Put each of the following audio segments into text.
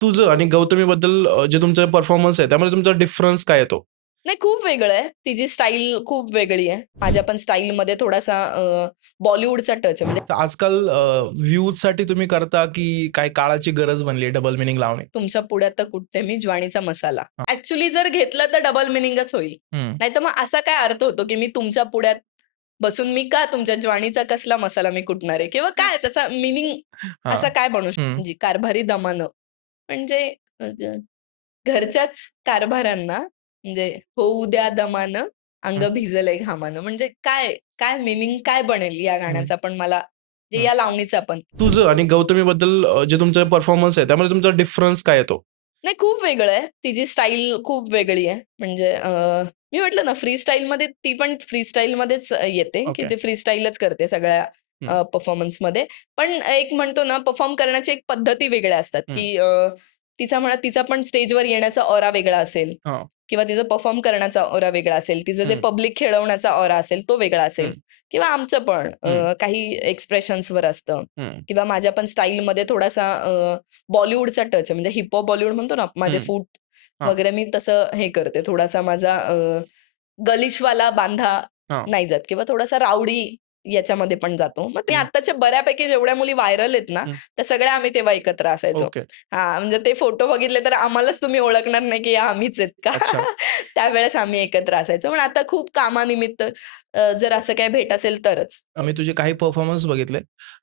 तुझं आणि गौतमीबद्दल जे तुमचा परफॉर्मन्स आहे त्यामध्ये तुमचा डिफरन्स काय येतो? नाही, खूप वेगळं आहे. तिची स्टाईल खूप वेगळी आहे. माझ्या पण स्टाईलमध्ये थोडासा बॉलिवूडचा टच आहे. म्हणजे तर आजकाल व्ह्यूजसाठी तुम्ही करता की काय काळाची गरज बनली आहे डबल मीनिंग लावणे? तुमच्या पुढ्यात तर कुठते मी ज्वाणीचा मसाला. हां. ॲक्चुअली जर घेतलं तर डबल मिनिंगच होईल. हं. नाहीतर मग असा काय अर्थ होतो, की मी तुमच्या पुढ्यात बसून मी का तुमच्या ज्वाणीचा कसला मसाला मी कुटणार आहे? किंवा काय त्याचा मिनिंग हां. असा काय बनू शकतो? हं. म्हणजे कारभारी दमानं म्हणजे अ, घरच्याच कारभारांना म्हणजे होऊ द्या दमानं, अंग हं. भिजलंय घामानं. म्हणजे काय, काय मिनिंग काय बनेल या हं. गाण्याचा पण मला म्हणजे हं. या लावणीचा पण? तुझं आणि गौतमीबद्दल जे तुमचा परफॉर्मन्स आहे त्यामध्ये तुमचा डिफरन्स काय येतो? नाही, खूप वेगळं आहे. तिची स्टाईल खूप वेगळी आहे. म्हणजे मी म्हटलं ना फ्री स्टाईलमध्ये ती पण फ्री स्टाईलमध्येच येते, की ओके. ते फ्री स्टाईलच करते सगळ्या हं. परफॉर्मन्समध्ये. पण एक म्हणतो ना परफॉर्म करण्याची एक पद्धती वेगळ्या असतात, हं. की तिचा पण स्टेजवर येण्याचा ऑरा वेगळा असेल हां. किंवा तिचा परफॉर्म करण्याचा ऑरा वेगळा असेल. तिचं जे हं. पब्लिक खेळवण्याचा ऑरा असेल तो वेगळा असेल हं. किंवा आमचं पण हं. काही एक्सप्रेशन्सवर असतं हं. किंवा माझ्या पण स्टाईलमध्ये थोडासा बॉलिवूडचा टच आहे. म्हणजे हिप हॉप बॉलिवूड म्हणतो ना, माझे हं. फूट हां. वगैरे मी तसं हे करते. थोडासा माझा गलिशवाला बांधा हां. नाही जात किंवा थोडासा राउडी याच्यामध्ये पण जातो. मग ते हं. आत्ताच्या बऱ्यापैकी जेवढ्या मुली व्हायरल आहेत ना, हं. त्या सगळ्या आम्ही तेव्हा एकत्र असायचो. ओके. हां, म्हणजे ते फोटो बघितले तर आम्हालाच तुम्ही ओळखणार नाही, की या आम्हीच आहेत का? अच्छा. त्यावेळेस आम्ही एकत्र असायचो. पण आता खूप कामानिमित्त जर असं काही भेट असेल तरच. आम्ही तुझे काही परफॉर्मन्स बघितले.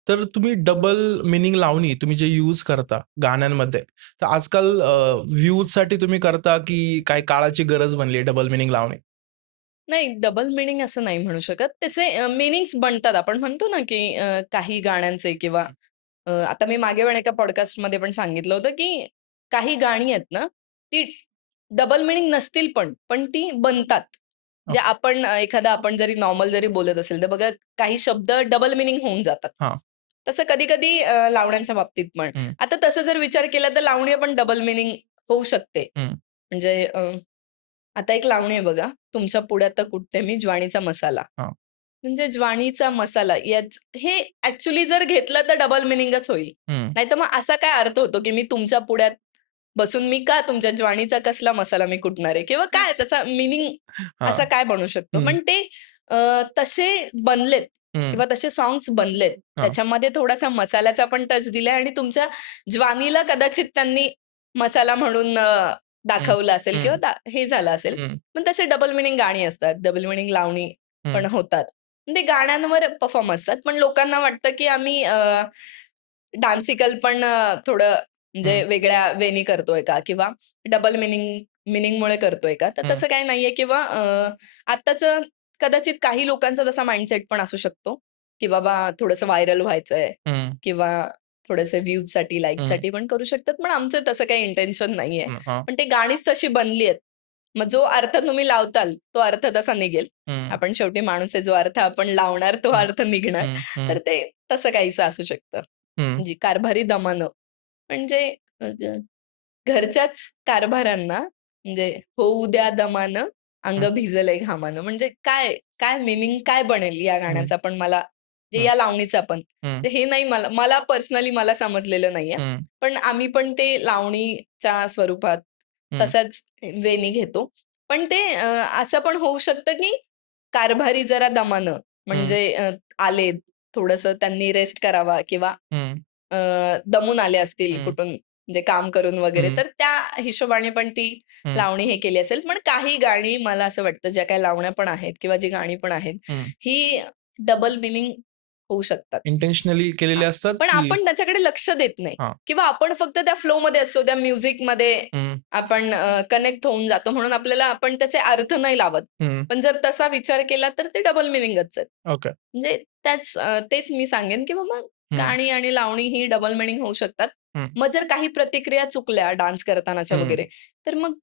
तर तुम्ही डबल मीनिंग लावणी तुम्ही जे यूज करता गाण्यांमध्ये, तर आजकाल व्ह्यूजसाठी तुम्ही करता की काय काळाची गरज बनली आहे डबल मीनिंग लावणे? नाही, डबल मीनिंग असं नाही म्हणू शकत. त्याचे मीनिंग्स बनतात. आपण म्हणतो ना, की काही गाण्यांचे किंवा हं. आता मी मागे पण एका पॉडकास्टमध्ये पण सांगितलं होतं, की काही गाणी आहेत ना, ती डबल मीनिंग नसतील पण ती बनतात. जे ओके. एखादा आपण जरी नॉर्मल जरी बोलत असेल, तर बघा काही शब्द डबल मीनिंग होऊन जातात. हां. तसं कधी-कधी लावण्यांच्या बाबतीत पण. हं. आता तसं जर विचार केला, तर लावणी पण डबल मीनिंग होऊ शकते. हं. म्हणजे आता एक लावणी आहे बघा, तुमच्या पुढ्यात कुटते मी ज्वाणीचा मसाला. हां. म्हणजे ज्वाणीचा मसाला हे ॲक्चुअली जर घेतलं तर डबल मीनिंगच होईल. हं. नाहीतर मग असा काय अर्थ होतो, की मी तुमच्या पुढ्यात बसून मी का तुमच्या ज्वाणीचा कसला मसाला मी कुटणार आहे? किंवा काय त्याचा मीनिंग हां. असा काय बनू शकतो? हं. पण ते तसे बनलेत हं. किंवा तसे सॉन्ग्स बनलेत. हां. त्याच्यामध्ये थोडासा मसाल्याचा पण टच दिलाय आणि तुमच्या ज्वानीला कदाचित त्यांनी मसाला म्हणून हं. दाखवलं असेल किंवा हं. हे झालं असेल. हं. पण तसे डबल मीनिंग गाणी असतात. डबल मीनिंग लावणी हं. पण होतात. ते गाण्यांवर परफॉर्म असतात. पण लोकांना वाटतं, की आम्ही डान्सिकल पण थोडं म्हणजे हं. वेगळ्या वेनी करतोय का? किंवा डबल मीनिंगमुळे करतोय का? तर हं. तसं काही नाहीये किंवा आत्ताचं कदाचित काही लोकांचा तसा माइंडसेट पण असू शकतो, की बाबा थोडंसं व्हायरल व्हायचंय हं. किंवा थोडेसे व्ह्यूजसाठी, हं. लाईकसाठी पण करू शकतात. पण आमचं तसं काही इंटेन्शन नाहीये. हं. हां. पण ते गाणीच तशी बनली आहेत. मग जो अर्थ तुम्ही लावताल, तो अर्थ तसा निघेल. हं. आपण शेवटी माणूस आहे, जो अर्थ आपण लावणार, तो हं. अर्थ निघणार. हं. हं. तर ते तसं काहीसं असू शकतं. हं. म्हणजे कारभारी दमानं म्हणजे अ, ग घरच्याच कारभारांना म्हणजे होऊ द्या दमानं, अंग हं. भिजलंय घामानं. म्हणजे काय, काय मीनिंग काय बनेल या हं. गाण्याचा पण मला म्हणजे हं. या लावणीचा पण. हं. तर हे नाही मला मला पर्सनली मला समजलेलं नाहीये. हं. पण आम्ही पण ते लावणीच्या स्वरूपात हं. तसाच वेणी घेतो. पण ते असं पण होऊ शकतं, की कारभारी जरा दमानं हं. म्हणजे आले, थोडंसं त्यांनी रेस्ट करावा किंवा हं. अ, दमून आले असतील हं. कुठून म्हणजे काम करून वगैरे, हं. तर त्या हिशोबाने पण ती हं. लावणी हे केली असेल. पण काही गाणी मला असं वाटतं, ज्या काही लावण्या पण आहेत किंवा जी गाणी पण आहेत, हं. ही डबल मीनिंग होऊ शकतात. इंटेन्शनली हां. केलेले असतात पण की आपण त्याच्याकडे लक्ष देत नाही हां. किंवा आपण फक्त त्या फ्लोमध्ये असतो, त्या म्युझिकमध्ये हं. आपण कनेक्ट होऊन जातो म्हणून आपल्याला आपण त्याचे अर्थ नाही लावत. हं. पण जर तसा विचार केला तर ते डबल मीनिंगच आहेत. ओके. म्हणजे तेच मी सांगेन, की बाबा हं. गाणी आणि लावणी ही डबल मीनिंग होऊ शकतात. हं. मग जर काही प्रतिक्रिया चुकल्या डान्स करतानाच्या हं. वगैरे, तर मग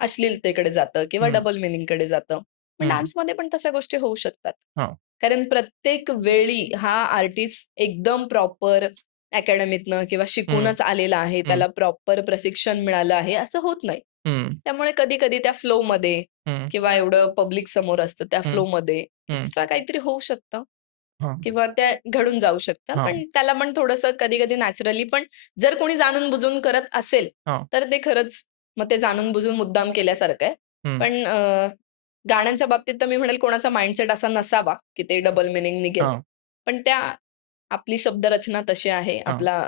अश्लीलतेकडे जातं किंवा हं. डबल मीनिंगकडे जातं. पण हं. डान्समध्ये पण तशा गोष्टी होऊ शकतात. हां. कारण प्रत्येक वेळी हा आर्टिस्ट एकदम प्रॉपर अकॅडमीतनं किंवा हं. शिकूनच आलेला आहे, हं. त्याला प्रॉपर प्रशिक्षण मिळालं आहे, असं होत नाही. हं. त्यामुळे कधी-कधी त्या फ्लोमध्ये हं. किंवा एवढं पब्लिक समोर असतं त्या हं. फ्लोमध्ये हं. एक्स्ट्रा काहीतरी होऊ शकतं. हां, किंवा त्या घडून जाऊ शकतं. हां, पण त्याला पण थोडंसं कधी-कधी नॅचरली पण जर कोणी जाणून बुजून करत असेल, हां. तर ते खरंच मग ते जाणून बुजून मुद्दाम केल्यासारखं आहे. हं. पण गाण्यांच्या बाबतीत तर मी म्हणेल कोणाचा माइंडसेट असा नसावा, की ते डबल मीनिंग निघेल. हां, पण आपली शब्दरचना तशी आहे. हां. आपला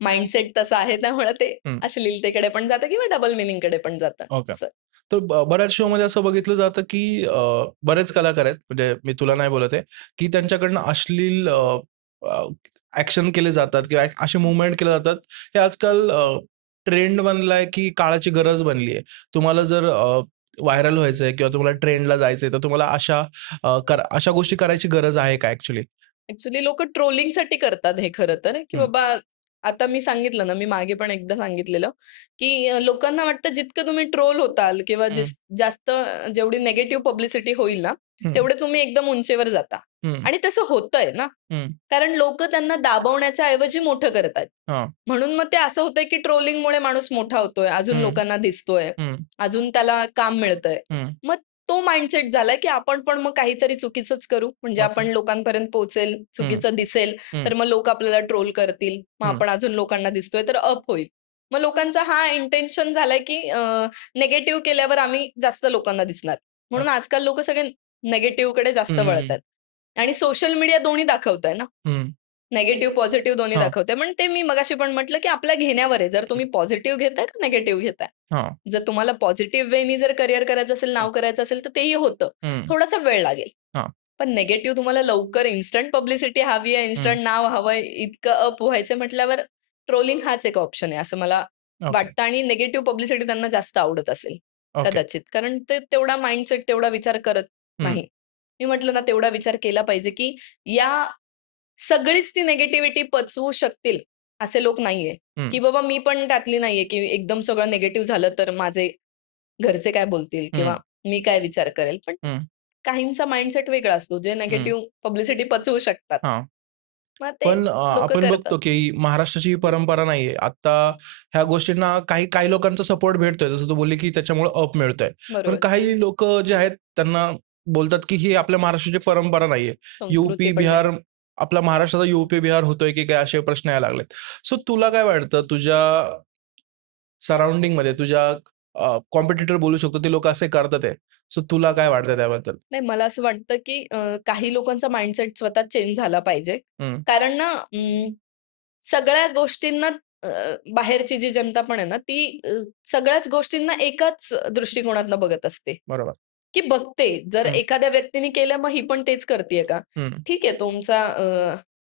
माइंडसेट तसा आहे. त्यामुळे ते हं. अश्लीलतेकडे पण जातं किंवा डबल मीनिंगकडे पण जातं ओके. असं. तर बऱ्याच शोमध्ये असं बघितलं जातं, की बरेच कलाकार आहेत, म्हणजे मी तुला नाही बोलत आहे, की त्यांच्याकडनं अश्लील अ, ॲक्शन केले जातात किंवा असे मूव्हमेंट केले जातात. हे आजकाल ट्रेंड बनलाय, की काळाची गरज बनली आहे. तुम्हाला जर व्हायरल व्हायचंय किंवा तुम्हाला ट्रेंडला जायचंय, तर तुम्हाला अशा गोष्टी करायची गरज आहे का ॲक्चुअली? ॲक्चुअली लोकं ट्रोलिंगसाठी करतात हे खरं तर, की हं, बाबा आता मी सांगितलं ना, मी मागे पण एकदा सांगितलेलं, की लोकांना वाटतं जितकं तुम्ही ट्रोल होताल किंवा हं, जास्त जेवढी निगेटिव्ह पब्लिसिटी होईल ना, हं, तेवढे तुम्ही एकदम उंचीवर जाता. हं, आणि तसं होतंय ना, हं. कारण लोकं त्यांना दाबवण्याच्या ऐवजी मोठं करतायत. हां. म्हणून मग ते असं होतंय, की ट्रोलिंगमुळे माणूस मोठा होतोय, अजून हं, लोकांना दिसतोय, हं, अजून त्याला काम मिळतंय. हं. मग तो माइंडसेट झालाय, की आपण पण मग काहीतरी चुकीचंच करू, म्हणजे ओके. आपण लोकांपर्यंत पोहोचेल, हं, चुकीचं दिसेल, हं, तर मग लोक आपल्याला ट्रोल करतील. मग हं. आपण अजून लोकांना दिसतोय, तर अप होईल. मग लोकांचा हा इंटेन्शन झालाय, की निगेटिव्ह केल्यावर आम्ही जास्त लोकांना दिसणार. म्हणून आजकाल लोकं सगळे निगेटिव्हकडे हं, जास्त हं, वळतायत. हं. आणि सोशल मीडिया दोन्ही दाखवतंय ना. हं. निगेटिव्ह, पॉझिटिव्ह दोन्ही हां, दाखवते. पण ते मी मगाशी पण म्हटलं, की आपल्या घेण्यावर आहे. जर तुम्ही पॉझिटिव्ह घेताय का निगेटिव्ह घेताय? हां, जर तुम्हाला पॉझिटिव्ह वेनी जर करियर करायचं असेल, हां. नाव करायचं असेल, तर तेही होतं. हं. थोडासा वेळ लागेल. हां. पण निगेटिव्ह तुम्हाला लवकर इन्स्टंट पब्लिसिटी हवी आहे, हं. इन्स्टंट नाव हवंय, इतकं अप व्हायचं म्हटल्यावर ट्रोलिंग हाच एक ऑप्शन आहे, असं मला ओके, वाटतं आणि निगेटिव्ह पब्लिसिटी त्यांना जास्त आवडत असेल, ओके. कदाचित. कारण ते तेवढा माइंडसेट, तेवढा विचार करत हं, नाही. मी म्हटलं ना, तेवढा विचार केला पाहिजे, की या सगळीच ती निगेटिव्हिटी पचवू शकतील असे लोक नाहीये, हं, की बाबा मी पण त्यातली नाहीये, की एकदम सगळं निगेटिव्ह झालं तर माझे घरचे काय बोलतील किंवा हं, मी काय विचार करेल. पण हं, काहींचा माइंडसेट वेगळा असतो, जे हं. निगेटिव्ह पब्लिसिटी पचवू शकतात. हां. मग ते पण लोकं आपण करतात. बघतो की महाराष्ट्राची ही परंपरा नाहीये. आता ह्या गोष्टींना काही काही लोकांचा सपोर्ट भेटतोय. जसं तू बोलली की त्याच्यामुळे अप मिळतोय. पण बरोबर. काही लोकं जे आहेत त्यांना बोलतात की ही आपल्या महाराष्ट्राची परंपरा नाहीये. संस्कृती यूपी, पण नाही. बिहार आपला महाराष्ट्राचा यूपी, बिहार होतोय की काय असे प्रश्न यायला लागलेत. सो तुला काय वाटतं तुझ्या सराउंडिंगमध्ये तुझ्या कॉम्पिटिटर बोलू शकतो ते लोकं असे करतात आहे. सो तुला काय वाटतं त्याबद्दल? नाही मला असं वाटतं, की काही लोकांचा माइंडसेट स्वतः चेंज झाला पाहिजे. हं, कारण ना सगळ्या गोष्टींना अ, बाहेरची जी जनता पण आहे ना, ती सगळ्याच गोष्टींना एकाच दृष्टिकोनातनं बघत असते. बरोबर. की बघते. जर हं, एखाद्या व्यक्तीने केलं मग ही पण तेच करतीये का? हं, ठीक आहे तुमचा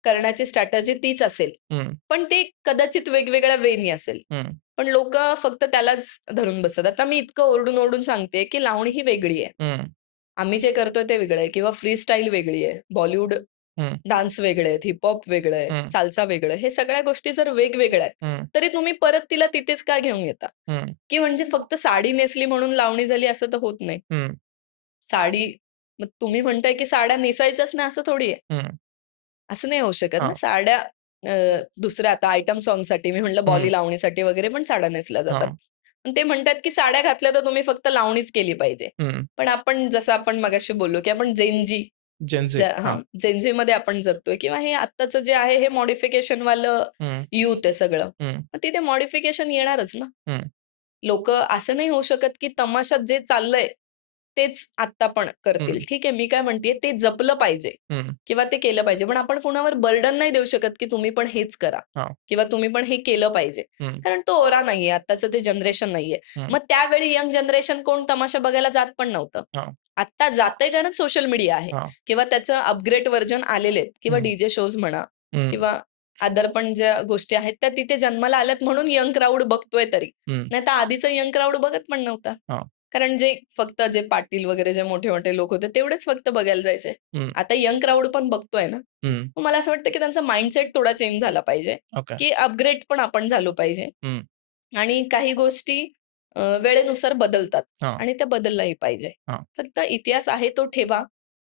करण्याची स्ट्रॅटेजी तीच असेल. हं, पण ते कदाचित वेगवेगळ्या वेनी असेल. हं, पण लोकं फक्त त्यालाच धरून बसतात. आता मी इतकं ओरडून-ओरडून सांगते, की लावणी ही वेगळी आहे. हं, आम्ही जे करतोय ते वेगळं आहे किंवा फ्री स्टाईल वेगळी आहे. बॉलिवूड हं, डान्स वेगळे आहेत, हिप-हॉप वेगळं आहे, हं, साल्सा वेगळं आहे. हे सगळ्या गोष्टी जर वेगवेगळ्या आहेत, हं, तरी तुम्ही परत तिला तिथेच का घेऊन येता? हं, की म्हणजे फक्त साडी नेसली म्हणून लावणी झाली असं तर होत नाही. हं, साडी मग तुम्ही म्हणताय की साड्या नेसायच्याच नाही असं थोडी आहे. हं. असं नाही होऊ शकत ना. हां, साड्या दुसऱ्या आता आयटम सॉन्गसाठी मी म्हटलं हं, बॉली लावणीसाठी वगैरे पण साड्या नेसल्या जातात. हां, पण ते म्हणतात की साड्या घातल्या तर तुम्ही फक्त लावणीच केली पाहिजे. हं. पण आपण जसं आपण मगाशी बोललो की आपण जेन झी. हां, जेन झीमध्ये आपण जगतोय किंवा हे आत्ताचं जे आहे हे मॉडिफिकेशनवालं हं, यूथ आहे सगळं. हं, मग तिथे मॉडिफिकेशन येणारच ना. हं, लोकं असं नाही होऊ शकत, की तमाशात जे चाललंय, तेच आत्ता पण करतील. हं, ठीक आहे, मी काय म्हणतेय ते जपलं पाहिजे हं, किंवा ते केलं पाहिजे. पण आपण कोणावर बर्डन नाही देऊ शकत, की तुम्ही पण हेच करा हां, किंवा तुम्ही पण हे केलं पाहिजे. हं, कारण तो ओरा नाहीये, आत्ताचं ते जनरेशन नाहीये. हं, मग त्यावेळी यंग जनरेशन कोण तमाशा बघायला जात पण नव्हतं. हां, आत्ता जातंय कारण सोशल मीडिया आहे हां, किंवा त्याचं अपग्रेड व्हर्जन आलेले आहेत किंवा हं, डी शोज म्हणा हं, किंवा अदर पण ज्या गोष्टी आहेत, त्या तिथे जन्माला आल्यात म्हणून यंग क्राउड बघतोय तरी. हं, नाहीतर आधीचा यंग क्राउड बघत पण नव्हता. हां, कारण जे पाटील वगैरे जे मोठे-मोठे लोक होते तेवढेच फक्त बघायला जायचे. हं, आता यंग क्राउड पण बघतोय ना. हं. मग मला असं वाटतं की त्यांचा माइंडसेट थोडा चेंज झाला पाहिजे, ओके. की अपग्रेड पण आपण झालो पाहिजे हं, आणि काही गोष्टी वेळेनुसार बदलतात हां, आणि त्या बदलल्याही पाहिजे. हां, फक्त इतिहास आहे तो ठेवा.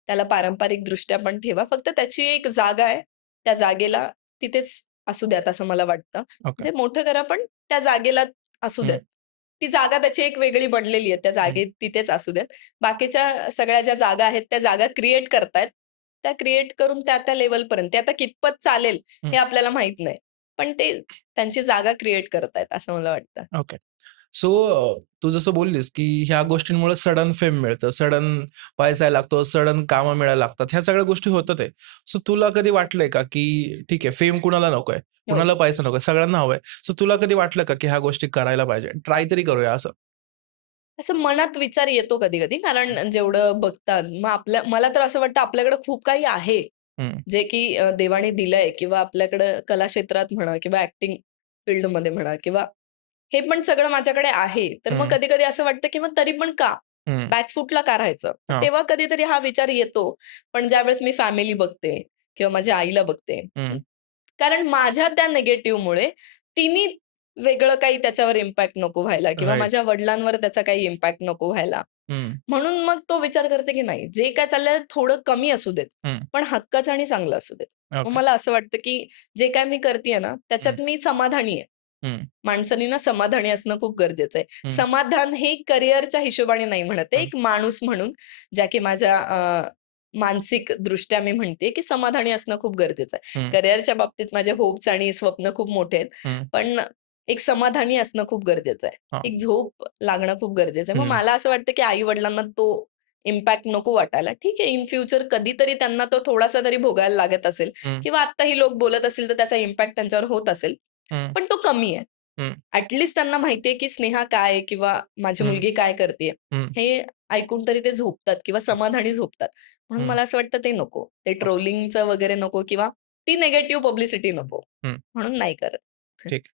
त्याला पारंपरिकदृष्ट्या पण ठेवा. फक्त त्याची एक जागा आहे. त्या जागेला तिथेच असू द्यात असं मला वाटतं. ओके. जे मोठं करा पण त्या जागेला असू द्यात. हं, ती जागा त्याची एक वेगळी बनलेली आहे. त्या हं, जागेत तिथेच असू द्यात. बाकीच्या सगळ्या ज्या जागा आहेत, त्या जागा क्रिएट करतायत. त्या क्रिएट करून त्या लेव्हलपर्यंत ते आता कितपत चालेल हे आपल्याला माहित नाही. पण ते त्यांची जागा क्रिएट करतायत असं मला वाटतं. ओके. सो तू जसं बोललीस, की ह्या गोष्टींमुळे सडन फेम मिळतं, सडन पैसा लागतो, सडन कामं मिळायला लागतात. ह्या सगळ्या गोष्टी होतात आहे. सो तुला कधी वाटलंय का, की ठीक आहे फेम कुणाला नकोय, हो. कुणाला पैसा नकोय, सगळ्यांना हवंय. सो तुला कधी वाटलं का, की ह्या गोष्टी करायला पाहिजे, ट्राय तरी करूया असं? असं मनात विचार येतो कधी-कधी कारण जेवढं बघतात मग मला तर असं वाटतं आपल्याकडे खूप काही आहे, हं, जे की देवाने दिलंय किंवा आपल्याकडं कला क्षेत्रात म्हणा किंवा ॲक्टिंग फील्डमध्ये म्हणा किंवा हे पण सगळं माझ्याकडे आहे. तर मग हं, कधी-कधी असं वाटतं, की मग तरी पण का? हं. बॅकफूटला का राहायचं? तर हां. तेव्हा कधीतरी हा विचार येतो. पण ज्यावेळेस मी फॅमिली बघते किंवा माझ्या आईला बघते. हं. कारण माझ्या त्या निगेटिव्हमुळे तिनी वेगळं काही त्याच्यावर इम्पॅक्ट नको व्हायला किंवा राइट. माझ्या वडिलांवर त्याचा काही इम्पॅक्ट नको व्हायला. हं, म्हणून मग तो विचार करते, की नाही जे काय चाललंय थोडं कमी असू देत, हं. पण हक्काचं आणि चांगलं असू देत. मग ओके. मला असं वाटतं, की जे काय मी करतीये ना, हं, त्याच्यात मी समाधानी आहे. हं, माणसाने ना समाधानी असणं खूप गरजेचं आहे. हं, समाधान हे करिअरच्या हिशोबाने नाही म्हणत आहे, हं, एक माणूस म्हणून ज्या की माझ्या मानसिकदृष्ट्या मी म्हणते, की समाधानी असणं खूप गरजेचं आहे. हं, करिअरच्या बाबतीत माझे होप्स आणि स्वप्न खूप मोठे आहेत. हं. पण एक समाधानी असणं खूप गरजेचं आहे. हां. एक झोप लागणं खूप गरजेचं आहे. मग हं, मला असं वाटतं, की आई-वडिलांना तो इम्पॅक्ट नको वाटायला. ठीक आहे, इन फ्युचर कधीतरी त्यांना तो थोडासा तरी भोगायला लागत असेल हं, किंवा आत्ता ही लोक बोलत असतील, तर त्याचा इम्पॅक्ट त्यांच्यावर होत असेल. हं, पण तो कमी आहे. हं, त्यांना माहितीये, की स्नेहा काय आहे किंवा माझी हं, मुलगी काय करतीये, हं, हे ऐकून तरी ते झोपतात किंवा समाधानी झोपतात. म्हणून हं. मला असं वाटतं ते नको. ते ट्रोलिंगचं वगैरे नको किंवा ती निगेटिव्ह पब्लिसिटी नको. हं. म्हणून नाही करत. ठीक.